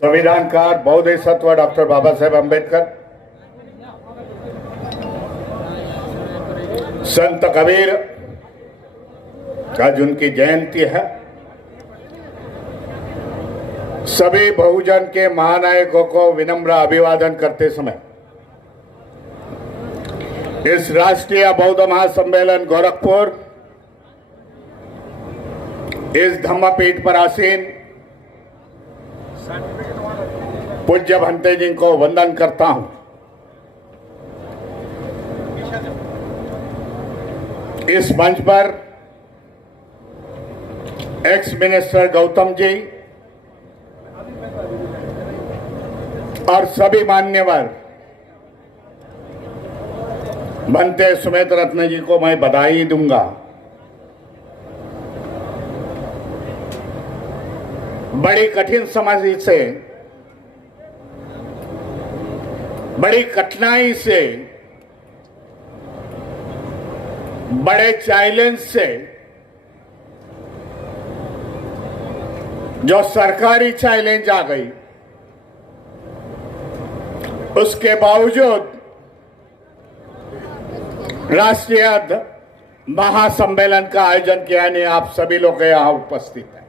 संविधानकार Bodhisattva doctor Baba Saheb Ambedkar, संत कबीर आज उनकी जयंती है। सभी बहुजन के महानायकों को विनम्र अभिवादन करते समय इस राष्ट्रीय बौद्ध महासम्मेलन गोरखपुर इस धम्मपीठ पर आसीन पूज्य भंते जी को वंदन करता हूं। इस मंच पर एक्स मिनिस्टर गौतम जी और सभी मान्यवर भंते सुमित रत्न जी को मैं बधाई दूंगा। बड़ी कठिन समस्या से, बड़ी कठिनाई से, बड़े चैलेंज से जो सरकारी चैलेंज आ गई, उसके बावजूद राष्ट्रीय महासम्मेलन का आयोजन किया। यानी आप सभी लोग यहां उपस्थित हैं।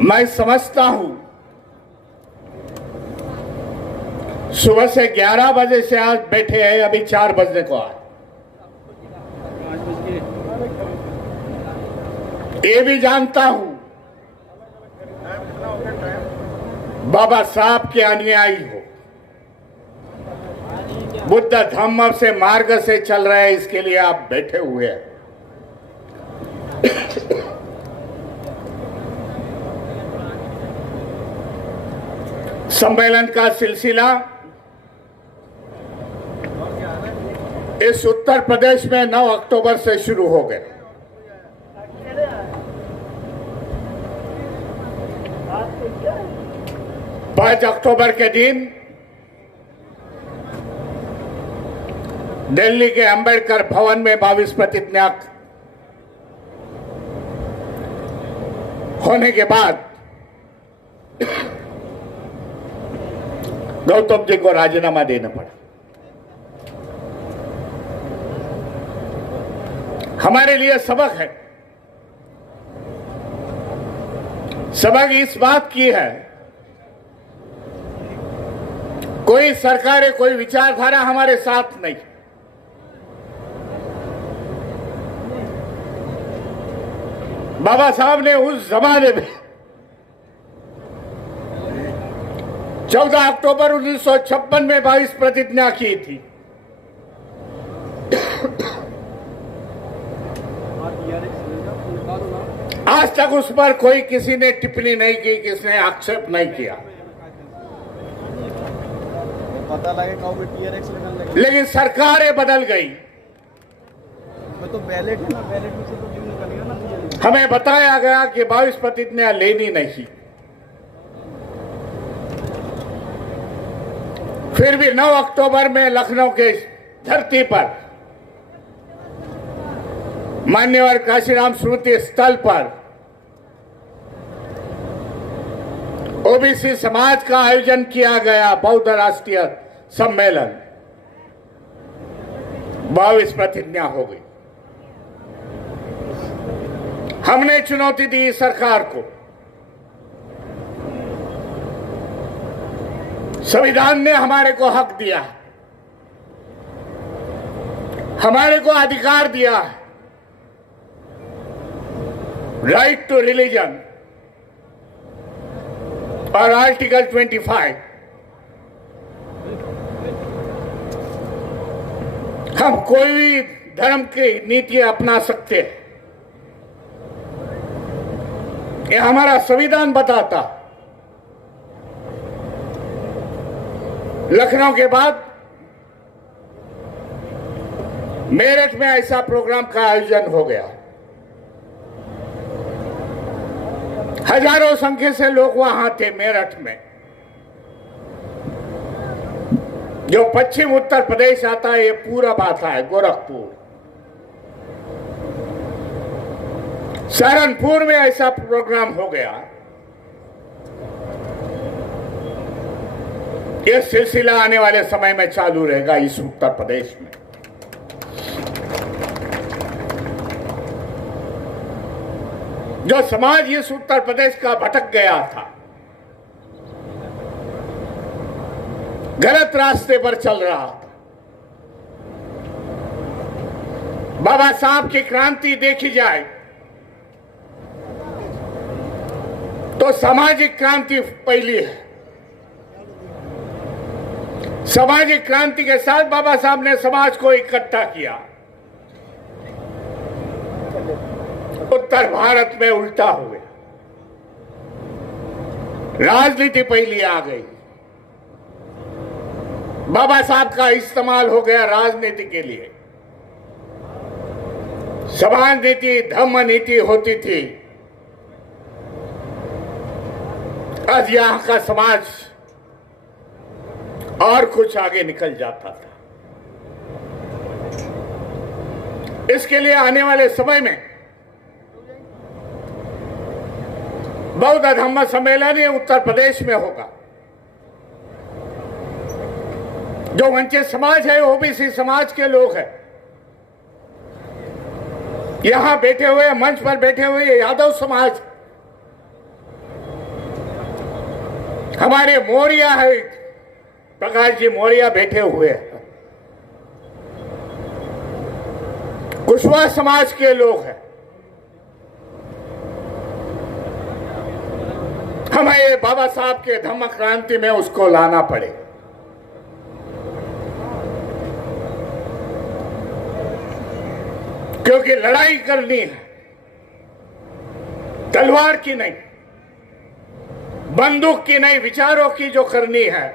मैं समझता हूं सुबह से 11 बजे से आज बैठे हैं, अभी 4 बजने को आए। ये भी जानता हूं बाबा साहब के अनुयायी हो, बुद्ध धम्म से मार्ग से चल रहे हैं, इसके लिए आप बैठे हुए हैं। सम्मेलन का सिलसिला इस उत्तर प्रदेश में 9 अक्टूबर से शुरू हो गया। पांच अक्टूबर के दिन दिल्ली के अंबेडकर भवन में 22 प्रतिज्ञा होने के बाद गौतम जी को राजीनामा देना पड़ा। हमारे लिए सबक है। सबक इस बात की है, कोई सरकार, कोई विचारधारा हमारे साथ नहीं। बाबा साहब ने उस जमाने में 14 अक्टूबर 1956 में 22 प्रतिज्ञा की थी। आज तक उस पर कोई किसी ने टिप्पणी नहीं की, किसी ने आक्षेप नहीं किया। लेकिन सरकारें बदल गई। तो बैलेट है ना, बैलेट में से तो जिम निकलेगा ना। हमें बताया गया कि 22 प्रतिज्ञा लेनी नहीं। फिर भी 9 अक्टूबर में लखनऊ के धरती पर मान्यवर काशीराम स्मृति स्थल पर ओबीसी समाज का आयोजन किया गया। बौद्ध राष्ट्रीय सम्मेलन 22 प्रतिज्ञा हो गई। हमने चुनौती दी सरकार को। संविधान ने हमारे को हक दिया, हमारे को अधिकार दिया, राइट टू रिलीजन और आर्टिकल 25। हम कोई भी धर्म की नीति अपना सकते हैं, ये हमारा संविधान बताता। लखनऊ के बाद मेरठ में ऐसा प्रोग्राम का आयोजन हो गया। हजारों संख्या से लोग वहां थे मेरठ में। जो पश्चिम उत्तर प्रदेश आता है, ये पूरब आता है, गोरखपुर। सहारनपुर में ऐसा प्रोग्राम हो गया। यह सिलसिला आने वाले समय में चालू रहेगा इस उत्तर प्रदेश में। जो समाज इस उत्तर प्रदेश का भटक गया था, गलत रास्ते पर चल रहा था, बाबा साहब की क्रांति देखी जाए तो सामाजिक क्रांति पहली है। सामाजिक क्रांति के साथ बाबा साहब ने समाज को इकट्ठा किया। उत्तर भारत में उल्टा हुए, राजनीति पहली आ गई, बाबा साहब का इस्तेमाल हो गया राजनीति के लिए। समाज नीति, धर्म नीति होती थी, आज यहां का समाज और कुछ आगे निकल जाता था। इसके लिए आने वाले समय में बौद्ध धम्म सम्मेलन ये उत्तर प्रदेश में होगा। जो वंचित समाज है, ओबीसी समाज के लोग हैं, यहां बैठे हुए, मंच पर बैठे हुए यादव समाज, हमारे मौर्य है, प्रकाश जी मौर्य बैठे हुए हैं, कुशवाहा समाज के लोग हैं। हमें ये बाबा साहब के धम्म क्रांति में उसको लाना पड़ेगा। क्योंकि लड़ाई करनी है, तलवार की नहीं, बंदूक की नहीं, विचारों की जो करनी है,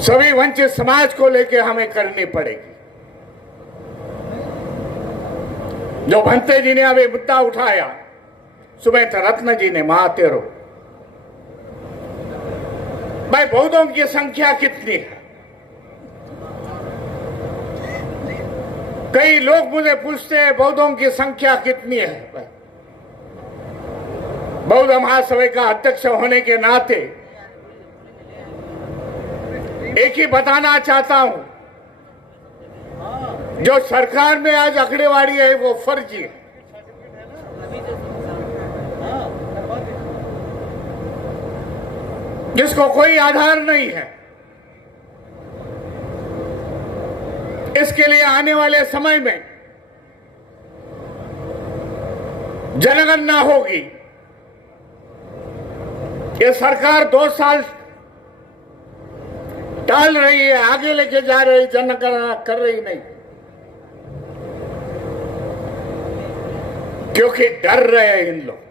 सभी वंचित समाज को लेकर हमें करनी पड़ेगी। जो भंते जी ने अभी मुद्दा उठाया, सुमेध रत्न जी ने, महातेरो, भाई बौद्धों की संख्या कितनी है? कई लोग मुझे पूछते हैं बौद्धों की संख्या कितनी है। बौद्ध महासभा का अध्यक्ष होने के नाते एक ही बताना चाहता हूं, जो सरकार में आज अखड़ेवाड़ी है वो फर्जी है। जिसको कोई आधार नहीं है। इसके लिए आने वाले समय में जनगणना होगी। ये सरकार 2 साल टाल रही है, आगे लेके जा रही, जनगणना कर रही नहीं, क्योंकि डर रहे हैं इन लोग।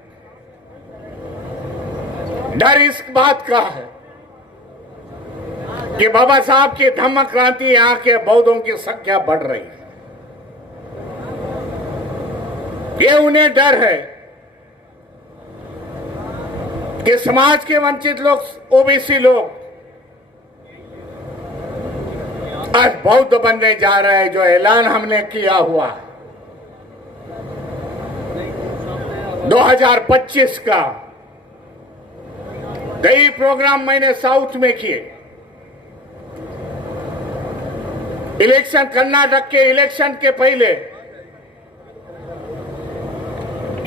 डर इस बात का है कि बाबा साहब की धम्म क्रांति, यहां के बौद्धों की संख्या बढ़ रही है। ये उन्हें डर है कि समाज के वंचित लोग, ओबीसी लोग आज बौद्ध बनने जा रहे हैं। जो ऐलान हमने किया हुआ है 2025 का, कई प्रोग्राम मैंने साउथ में किए। इलेक्शन, कर्नाटक के इलेक्शन के पहले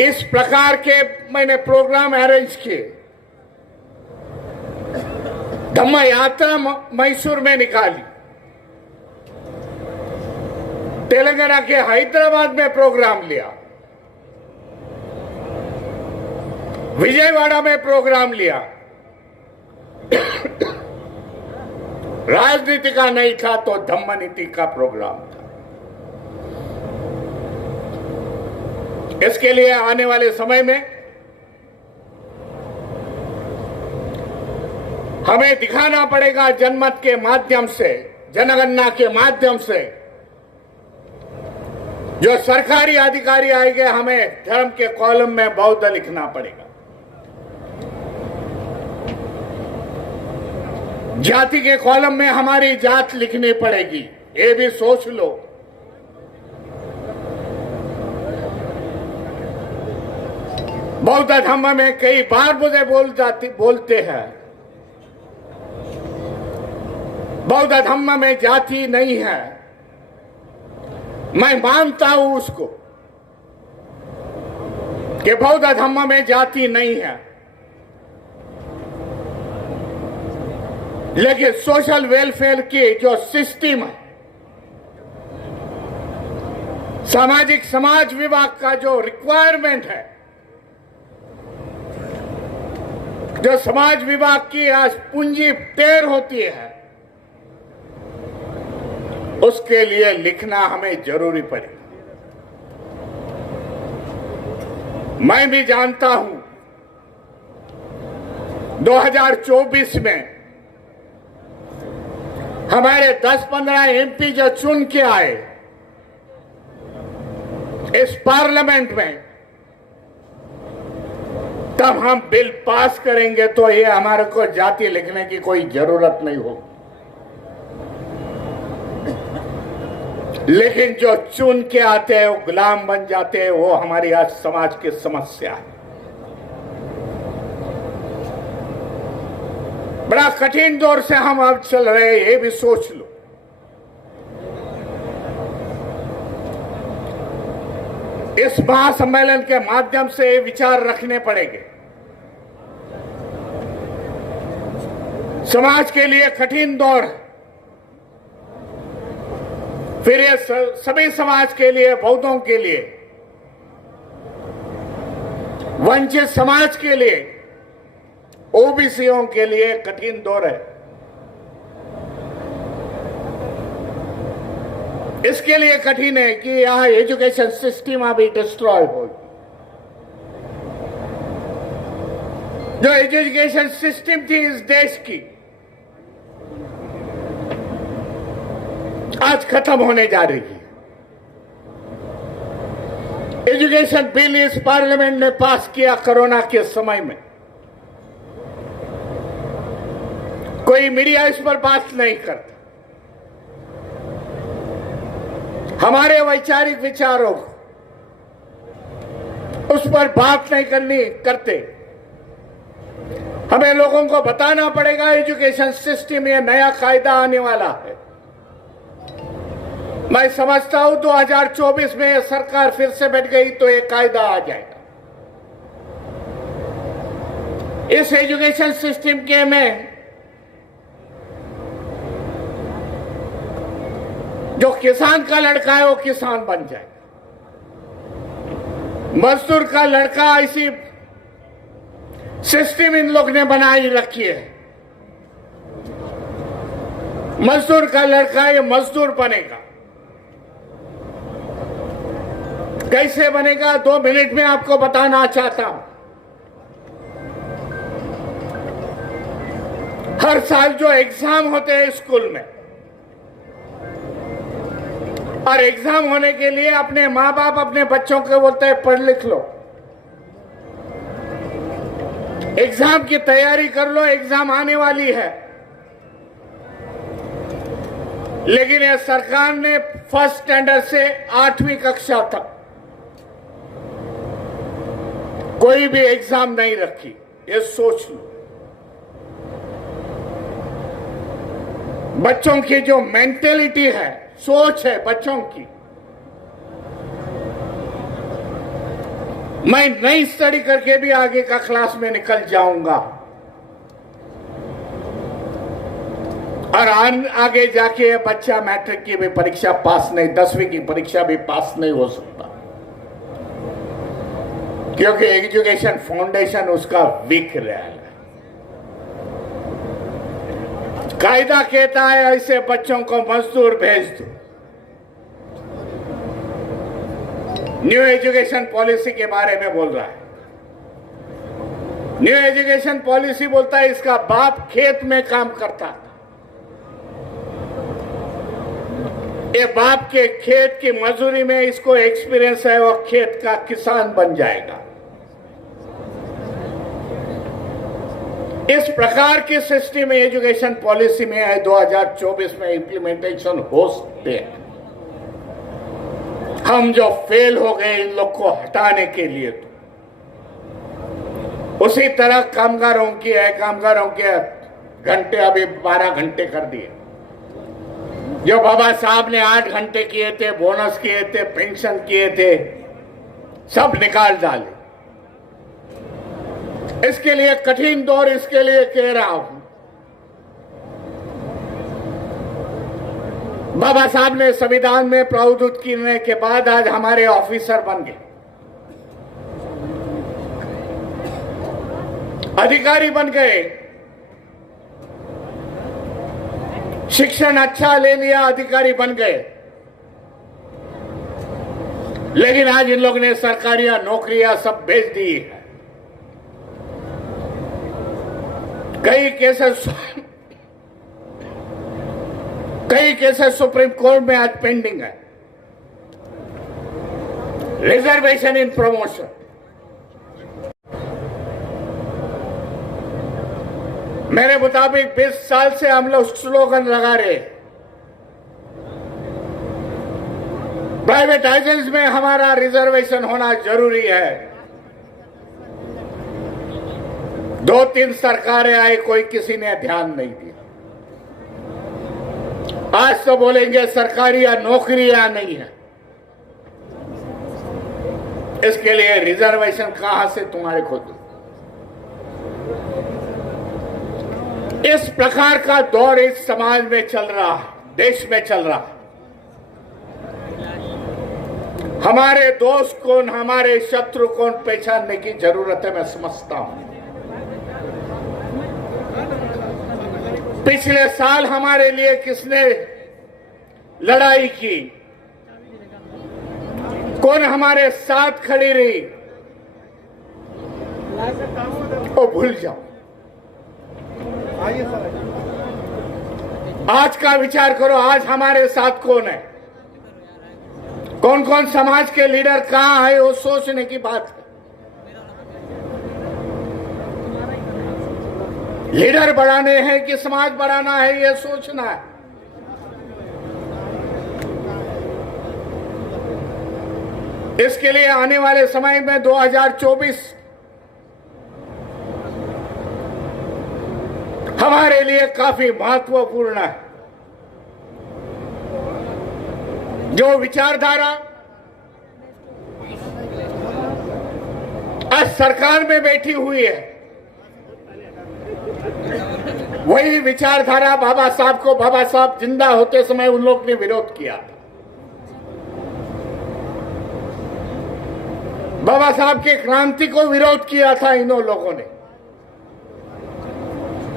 इस प्रकार के मैंने प्रोग्राम अरेंज किए। धम्म यात्रा मैसूर में निकाली, तेलंगाना के हैदराबाद में प्रोग्राम लिया, विजयवाड़ा में प्रोग्राम लिया। राजनीति का नहीं था तो धम्म नीति का प्रोग्राम था। इसके लिए आने वाले समय में हमें दिखाना पड़ेगा, जनमत के माध्यम से, जनगणना के माध्यम से, जो सरकारी अधिकारी आएंगे, हमें धर्म के कॉलम में बौद्ध लिखना पड़ेगा। जाति के कॉलम में हमारी जात लिखनी पड़ेगी। ये भी सोच लो। बौद्ध धर्म में कई बार मुझे बोलते हैं, बौद्ध धर्म में जाति नहीं है। मैं मानता हूं उसको कि बौद्ध धर्म में जाति नहीं है, लेकिन सोशल वेलफेयर की जो सिस्टम है, सामाजिक समाज विभाग का जो रिक्वायरमेंट है, जो समाज विभाग की आज पूंजी टेर होती है, उसके लिए लिखना हमें जरूरी पड़ेगा। मैं भी जानता हूं 2024 में हमारे 10-15 एमपी जो चुन के आए इस पार्लियामेंट में, तब हम बिल पास करेंगे तो ये हमारे को जाति लिखने की कोई जरूरत नहीं होगी। लेकिन जो चुन के आते हैं वो गुलाम बन जाते हैं, वो हमारी आज समाज की समस्या है। बड़ा कठिन दौर से हम अब चल रहे हैं, ये भी सोच लो। इस महासम्मेलन के माध्यम से विचार रखने पड़ेंगे। समाज के लिए कठिन दौर है, फिर ये सभी समाज के लिए, बौद्धों के लिए, वंचित समाज के लिए, ओबीसीओं के लिए कठिन दौर है। इसके लिए कठिन है कि यह एजुकेशन सिस्टम अभी डिस्ट्रॉय हो। जो एजुकेशन सिस्टम थी इस देश की, आज खत्म होने जा रही है। एजुकेशन बिल इस पार्लियामेंट ने पास किया कोरोना के समय में, कोई मीडिया इस पर बात नहीं करता। हमारे वैचारिक विचारों उस पर बात नहीं करते। हमें लोगों को बताना पड़ेगा एजुकेशन सिस्टम में नया कायदा आने वाला है। मैं समझता हूं 2024 में यह सरकार फिर से बैठ गई तो एक कायदा आ जाएगा। इस एजुकेशन सिस्टम के में जो किसान का लड़का है वो किसान बन जाएगा, मजदूर का लड़का, ऐसी सिस्टम इन लोग ने बनाई रखी है। मजदूर का लड़का ये मजदूर बनेगा। कैसे बनेगा 2 मिनट में आपको बताना चाहता हूं। हर साल जो एग्जाम होते हैं स्कूल में, और एग्जाम होने के लिए अपने माँ बाप अपने बच्चों को बोलते हैं पढ़ लिख लो, एग्जाम की तैयारी कर लो, एग्जाम आने वाली है। लेकिन यह सरकार ने फर्स्ट स्टैंडर्ड से 8वीं कक्षा तक कोई भी एग्जाम नहीं रखी। ये सोच लो, बच्चों की जो मेंटेलिटी है, सोच है बच्चों की। मैं नई स्टडी करके भी आगे का क्लास में निकल जाऊंगा और आगे जाके बच्चा मैट्रिक की भी परीक्षा पास नहीं, 10वीं की परीक्षा भी पास नहीं हो सकता, क्योंकि एजुकेशन फाउंडेशन उसका वीक रहा है। कायदा कहता है ऐसे बच्चों को मजदूर भेज दो। न्यू एजुकेशन पॉलिसी के बारे में बोल रहा है। न्यू एजुकेशन पॉलिसी बोलता है इसका बाप खेत में काम करता था, ये बाप के खेत की मजदूरी में इसको एक्सपीरियंस है, वो खेत का किसान बन जाएगा। इस प्रकार की सिस्टम एजुकेशन पॉलिसी में 2024 में इंप्लीमेंटेशन हो सकते हैं। हम जो फेल हो गए इन लोग को हटाने के लिए, तो उसी तरह कामगारों के घंटे अभी 12 घंटे कर दिए। जो बाबा साहब ने 8 घंटे किए थे, बोनस किए थे, पेंशन किए थे, सब निकाल डाले। इसके लिए कठिन दौर इसके लिए कह रहा हूं। बाबा साहब ने संविधान में प्रावधान करने के बाद आज हमारे ऑफिसर बन गए, अधिकारी बन गए, शिक्षण अच्छा ले लिया, अधिकारी बन गए। लेकिन आज इन लोगों ने सरकारियां नौकरियां सब बेच दी है। कई केसेस सुप्रीम कोर्ट में आज पेंडिंग है। रिजर्वेशन इन प्रमोशन, मेरे मुताबिक 20 साल से हम लोग स्लोगन लगा रहे, प्राइवेटाइजेशन में हमारा रिजर्वेशन होना जरूरी है। 2-3 सरकारें आई, कोई किसी ने ध्यान नहीं दिया। आज तो बोलेंगे सरकारी या नौकरियां नहीं है। इसके लिए रिजर्वेशन कहां से तुम्हारे को दो? इस प्रकार का दौर इस समाज में चल रहा है, देश में चल रहा है। हमारे दोस्त कौन, हमारे शत्रु कौन, पहचानने की जरूरत है, मैं समझता हूं। पिछले साल हमारे लिए किसने लड़ाई की, कौन हमारे साथ खड़ी रही, वो भूल जाओ। आज का विचार करो, आज हमारे साथ कौन है, कौन कौन समाज के लीडर कहां है, वो सोचने की बात है। लीडर बढ़ाने हैं कि समाज बढ़ाना है, ये सोचना है। इसके लिए आने वाले समय में 2024 हमारे लिए काफी महत्वपूर्ण है। जो विचारधारा आज सरकार में बैठी हुई है, वही विचारधारा बाबा साहब जिंदा होते समय उन लोग ने विरोध किया था। बाबा साहब के क्रांति को विरोध किया था इन लोगों ने।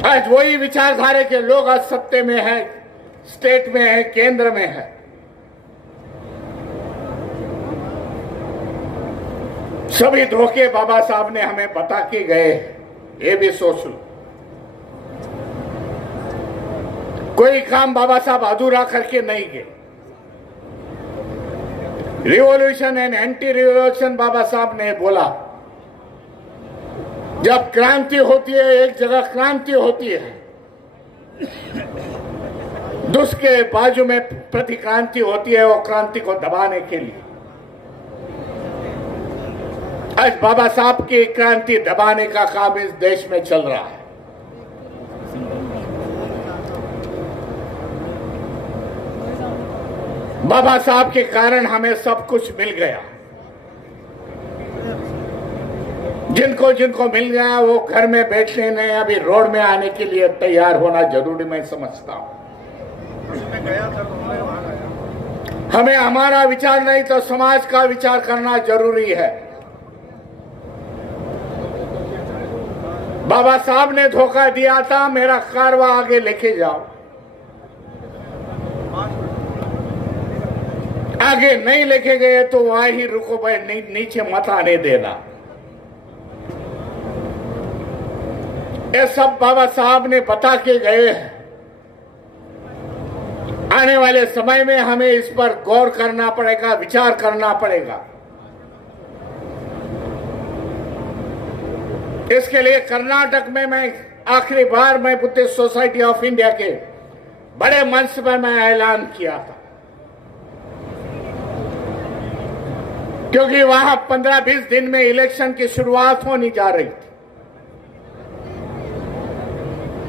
आज वही विचारधारा के लोग आज सत्ते में है, स्टेट में है, केंद्र में है। सभी धोखे बाबा साहब ने हमें बता के गए, ये भी सोच लो। कोई काम बाबा साहब अधूरा करके नहीं गए। रिवॉल्यूशन एंड एंटी रिवॉल्यूशन बाबा साहब ने बोला, जब क्रांति होती है, एक जगह क्रांति होती है, दूसरे बाजू में प्रतिक्रांति होती है, वो क्रांति को दबाने के लिए। आज बाबा साहब की क्रांति दबाने का काम इस देश में चल रहा है। बाबा साहब के कारण हमें सब कुछ मिल गया। जिनको जिनको मिल गया वो घर में बैठने नहीं, अभी रोड में आने के लिए तैयार होना जरूरी, मैं समझता हूं। हमें हमारा विचार नहीं तो समाज का विचार करना जरूरी है। बाबा साहब ने धोखा दिया था, मेरा कारवा आगे लेके जाओ। आगे नहीं लेके गए तो वहां ही रुको भाई, नीचे मत आने देना। ये सब बाबा साहब ने बता के गए हैं। आने वाले समय में हमें इस पर गौर करना पड़ेगा, विचार करना पड़ेगा। इसके लिए कर्नाटक में मैं आखिरी बार मैं बुद्धिस्ट सोसाइटी ऑफ इंडिया के बड़े मंच पर मैं ऐलान किया था, क्योंकि वहां 15-20 दिन में इलेक्शन की शुरुआत होने जा रही थी।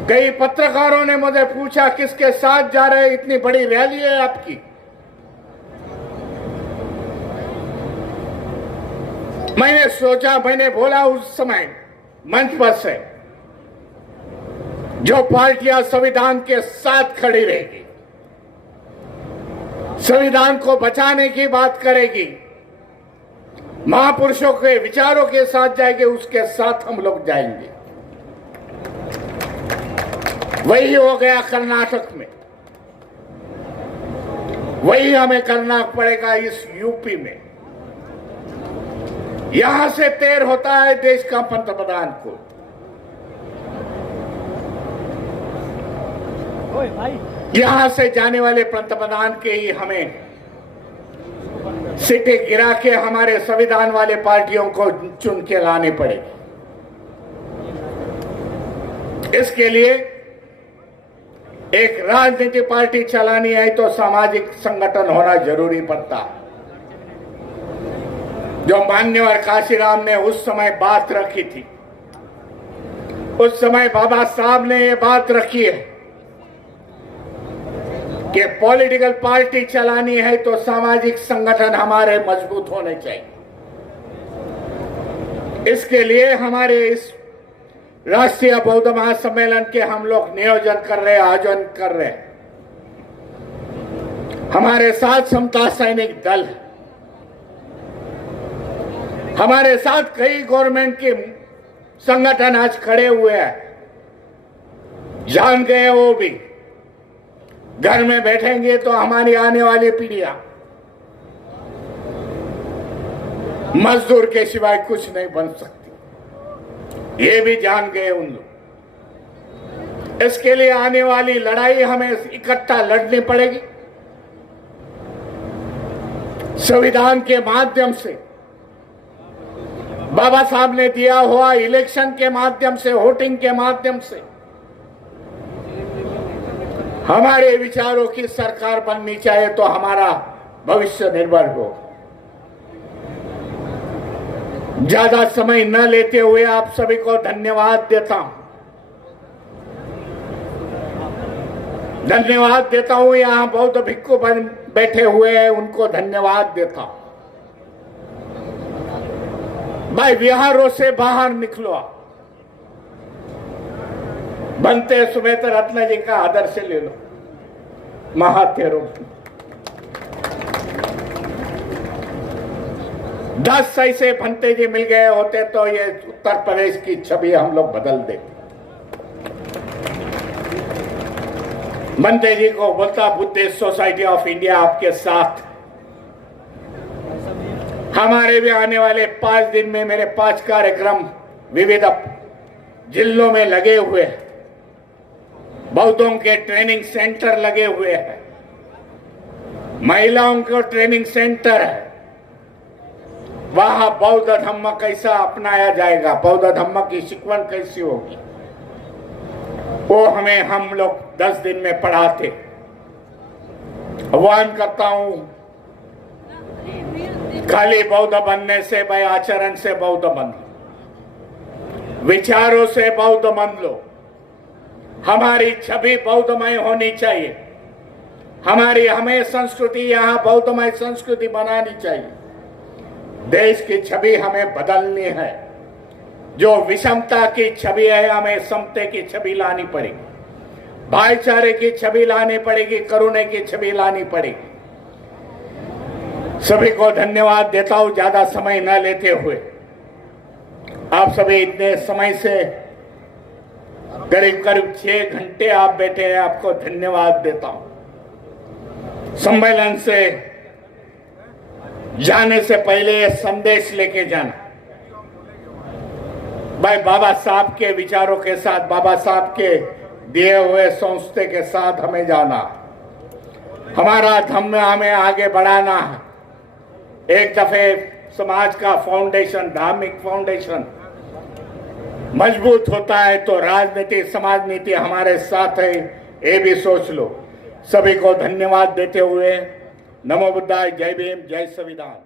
कई पत्रकारों ने मुझे पूछा किसके साथ जा रहे, इतनी बड़ी रैली है आपकी। मैंने सोचा, मैंने बोला उस समय मंच पर से, जो पार्टियां संविधान के साथ खड़ी रहेगी, संविधान को बचाने की बात करेगी, महापुरुषों के विचारों के साथ जाएंगे, उसके साथ हम लोग जाएंगे। वही हो गया कर्नाटक में, वही हमें करना पड़ेगा इस यूपी में। यहां से तैर होता है देश का पंतप्रधान को। ओए भाई, यहां से जाने वाले पंतप्रधान के ही हमें सीटें गिरा के हमारे संविधान वाले पार्टियों को चुन के लाने पड़ेगी। इसके लिए एक राजनीतिक पार्टी चलानी है तो सामाजिक संगठन होना जरूरी पड़ता है। जो मान्यवर काशीराम ने उस समय बात रखी थी, उस समय बाबा साहब ने ये बात रखी है कि पॉलिटिकल पार्टी चलानी है तो सामाजिक संगठन हमारे मजबूत होने चाहिए। इसके लिए हमारे इस राष्ट्रीय बौद्ध महासम्मेलन के हम लोग नियोजन कर रहे हैं, आयोजन कर रहे हैं। हमारे साथ समता सैनिक दल है, हमारे साथ कई गवर्नमेंट के संगठन आज खड़े हुए हैं। जान गए वो भी, घर में बैठेंगे तो हमारी आने वाली पीढ़ियां मजदूर के सिवाय कुछ नहीं बन सकती, ये भी जान गए उन लोग। इसके लिए आने वाली लड़ाई हमें इकट्ठा लड़नी पड़ेगी, संविधान के माध्यम से, बाबा साहब ने दिया हुआ इलेक्शन के माध्यम से, वोटिंग के माध्यम से हमारे विचारों की सरकार बननी चाहिए तो हमारा भविष्य निर्भर हो। ज्यादा समय न लेते हुए आप सभी को धन्यवाद देता हूं। धन्यवाद देता हूं, यहां बौद्ध भिक्खु बैठे हुए हैं, उनको धन्यवाद देता हूं। भाई विहारों से बाहर निकलो, बनते सुमेत रत्न जी का आदर्श ले लो, महाथेरों। 10 ऐसे भंते जी मिल गए होते तो ये उत्तर प्रदेश की छवि हम लोग बदल देते। भंते जी को बोलता, बुद्धिस्ट सोसाइटी ऑफ इंडिया आपके साथ। हमारे भी आने वाले 5 दिन में मेरे 5 कार्यक्रम विविध जिलों में लगे हुए हैं। बौद्धों के ट्रेनिंग सेंटर लगे हुए हैं, महिलाओं को ट्रेनिंग सेंटर है। वहां बौद्ध धम्म कैसा अपनाया जाएगा, बौद्ध धम्म की शिकवण कैसी होगी, वो हमें हम लोग 10 दिन में पढ़ाते। आह्वान करता हूं, खाली बौद्ध बनने से, भाई आचरण से बौद्ध बन लो, विचारों से बौद्ध बन लो। हमारी छवि बौद्धमय होनी चाहिए, हमें संस्कृति, यहां बौद्धमय संस्कृति बनानी चाहिए। देश की छवि हमें बदलनी है। जो विषमता की छवि है, हमें समता की छवि लानी पड़ेगी, भाईचारे की छवि लानी पड़ेगी, करुणे की छवि लानी पड़ेगी। सभी को धन्यवाद देता हूं, ज्यादा समय न लेते हुए। आप सभी इतने समय से करीब 6 घंटे आप बैठे हैं, आपको धन्यवाद देता हूं। सम्मेलन से जाने से पहले ये संदेश लेके जाना, भाई बाबा साहब के विचारों के साथ, बाबा साहब के दिए हुए संस्थे के साथ हमें जाना। हमारा धम्म हमें आगे बढ़ाना है। एक दफे समाज का फाउंडेशन, धार्मिक फाउंडेशन मजबूत होता है तो राजनीति, समाज नीति हमारे साथ है, ये भी सोच लो। सभी को धन्यवाद देते हुए नमो बुद्धाय, जय भीम, जय संविधान।